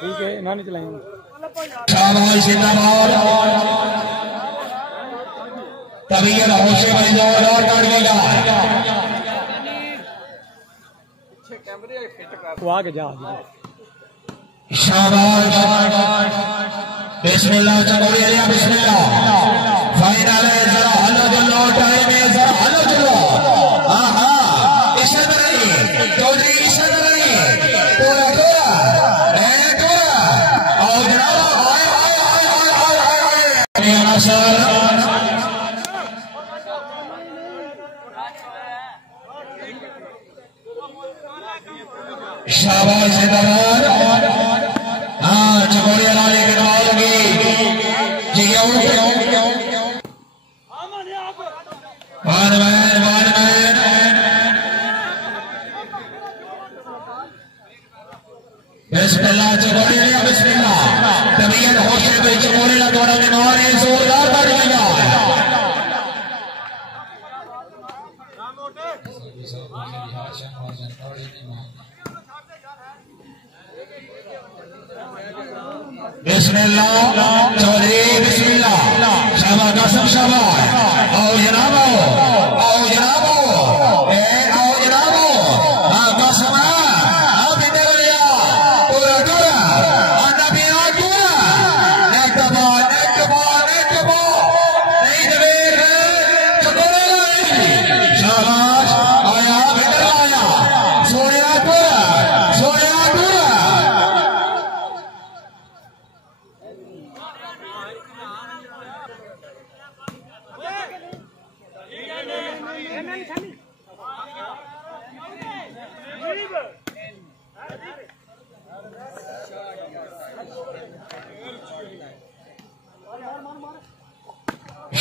ठीक है ना नहीं चलाएंगे शाबाश जिंदाबाद तबीयत होशे में जोरदार कर देगा वो आगे जा शाबाश बिस्मिल्लाह चकोरी अलिया बिस्मिल्लाह फाइनल है जरा हलो चलो टाइम है जरा हलो चलो आहा इशद नहीं चौधरी इशद नहीं पूरा पूरा आओ जनाब आए आए आए आए आए आए नसर शाबाश जिंदाबाद हाँ चकोरी लाने के बाद लगी बिस्मिल्लाह चकोरी लिया बिस्मिल्लाह तबीयत होशे में चकोरी ला द्वारा के नारे जोरदार कर दिया बिस्मिल्लाह चौधरी बिस्मिल्लाह शाबाश कसम शाबाश आओ जनाब आओ जनाब आओ जनाब हाँ कसम आप इधर लिया पूरा पूरा आना भी आ पूरा नेक नहीं दबेर चकोरे शाबाश आया इधर आया सोया पूरा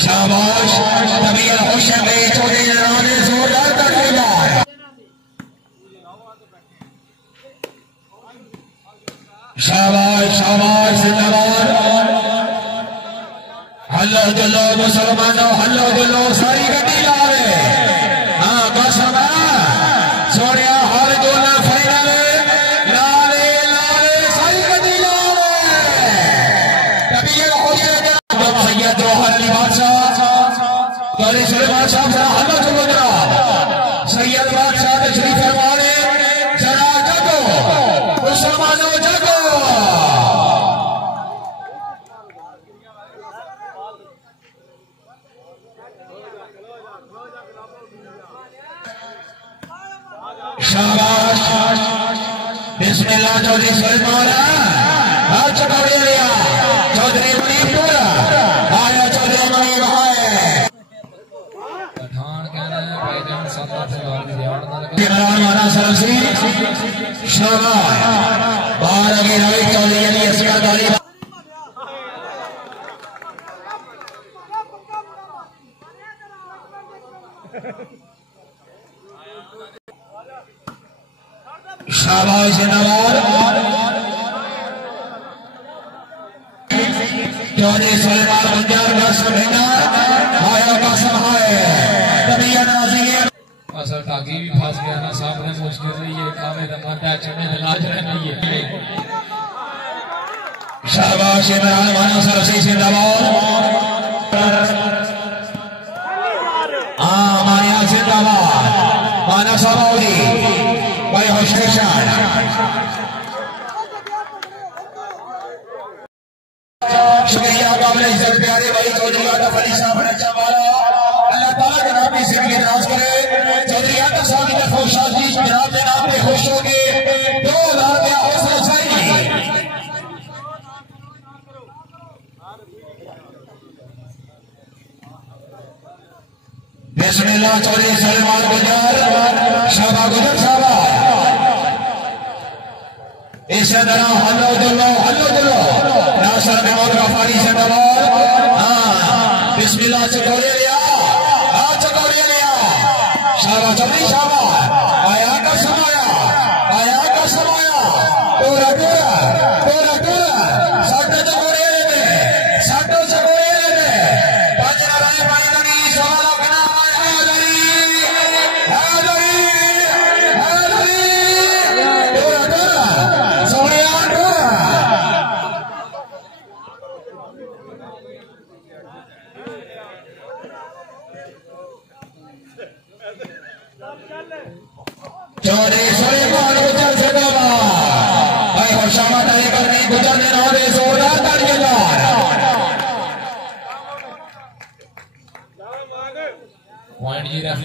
शाबाश तबीयत होशे में चौधरी ने जोरदार कर दिया शाबाश शाबाश जिंदाबाद हल्लो दिलो मुसलमानों हल्लो दिलो सारी गड्डी ला रहे हाँ कसम सोनिया हर दोनों फाइनल लाले सारी गड्डी ला रहे तबीयत होशे में सैयद जोहर अली बादशाह गौरी सुलेमान साहब जरा हल्ला चलो जरा सैयद बादशाह तशरीफ फरमाने जरा जगो मुसलमानों जगो शाबाश बिस्मिल्लाह चौधरी सुलेमान हर चकोरी लिया चौधरी मणिपुर आया चौधरी मणिपुर माना सरसी शाबाश बाहर आगे रवि चौधरी अली असगर गाली शाबाश जिंदाबाद चौधरी सुलेमान गुंजार का सुनेगा आया का सहाय तबीयत नाज़िर असल ताकि भी फंस गया ना सामने मुश्किल रही है कामे दमाता चने इलाज नहीं है शाबाश इमरान माना सरसी जिंदाबाद हाँ मानिया जिंदाबाद माना सबाउदी भाई होशेशान शुक्रिया काबिल इज्जत प्यारे भाई चौधरी आतफ अली साहब रचा वाला अल्लाह ताला जनाब की जिंदगी दराज करे चौधरी आतफ साहब की तरफ शादी जनाब जनाब पे खुश हो गए 2000 रुपया हौसला अफजाई बिस्मिल्लाह चौधरी सलमान गुजर शाबा गुजर साहब इस तरह हल्लो दिलो नासर महमूद गफारी जिंदाबाद हाँ बिस्मिल्लाह चकोरी लिया शाबा चौधरी शाबा आया का समाया पूरा साडो चकोरी में पांचना राय पानी सवालों का नाम है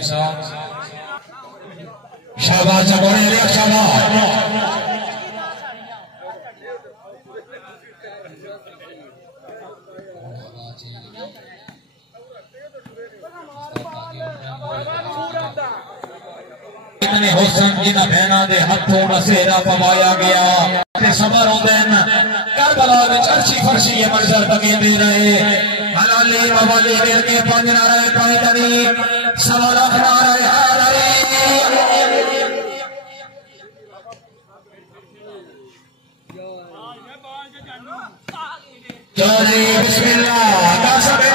साहब शाबाश चकोड़े लिया शाबाश इतने हुसन जिन्हां बहना दे हथों नसेरा पवाया गया ते सबर होंदे न करबला विच अर्शी फर्शी ये मंजर तके दे रहे हलाली मवाली देर के पंज नारे पाई तनी सवा लाख नारे हारे चलिए बिस्मिल्लाह